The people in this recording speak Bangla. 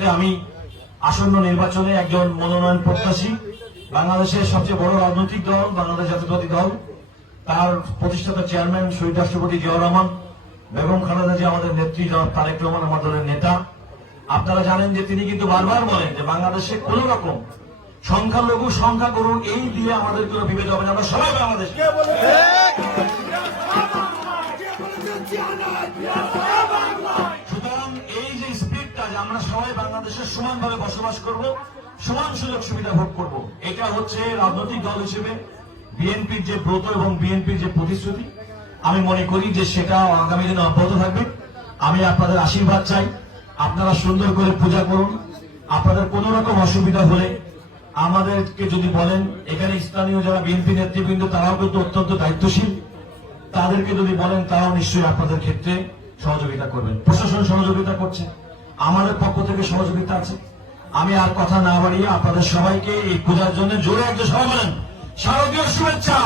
ক্ষেত্রে আমি আসন্ন নির্বাচনে একজন মনোনয়ন প্রত্যাশী, বাংলাদেশের সবচেয়ে বড় রাজনৈতিক দল, বাংলাদেশ জাতীয়তাবাদী দল। তার প্রতিষ্ঠাতা চেয়ারম্যান শহীদ রাষ্ট্রপতি জিয়াউর রহমান, বেগম খালেদা জি আমাদের নেত্রী জনাব তারেক রহমান আমাদের নেতা। আপনারা জানেন যে তিনি কিন্তু বারবার বলেন যে বাংলাদেশে কোন রকম সংখ্যালঘু সংখ্যা করুন এই দিয়ে আমাদের কোনো বিভেদ হবে না। আমরা সবাই বাংলাদেশ। আমরা সবাই বাংলাদেশের সমানভাবে বসবাস করব, সমান সুযোগ সুবিধা ভোগ করব। এটা হচ্ছে রাজনৈতিক দল হিসেবে বিএনপির যে ব্রত এবং বিএনপির যে প্রতিশ্রুতি। আমি মনে করি যে সেটা আগামী দিনে অব্যাহত থাকবে। আমি আপনাদের আশীর্বাদ চাই। আপনারা সুন্দর করে পূজা করুন। আপনাদের কোন রকম অসুবিধা হলে আমাদেরকে যদি বলেন, এখানে স্থানীয় যারা বিএনপি নেতৃবৃন্দ, তারাও কিন্তু অত্যন্ত দায়িত্বশীল। তাদেরকে যদি বলেন, তারাও নিশ্চয়ই আপনাদের ক্ষেত্রে সহযোগিতা করবেন। প্রশাসন সহযোগিতা করছে। আমাদের পক্ষ থেকে সহযোগিতা আছে। আমি আর কথা না বাড়িয়ে আপনাদের সবাইকে এই পূজার জন্য জোরে একজন সবাই বলেন। শারদীয় শুভেচ্ছা।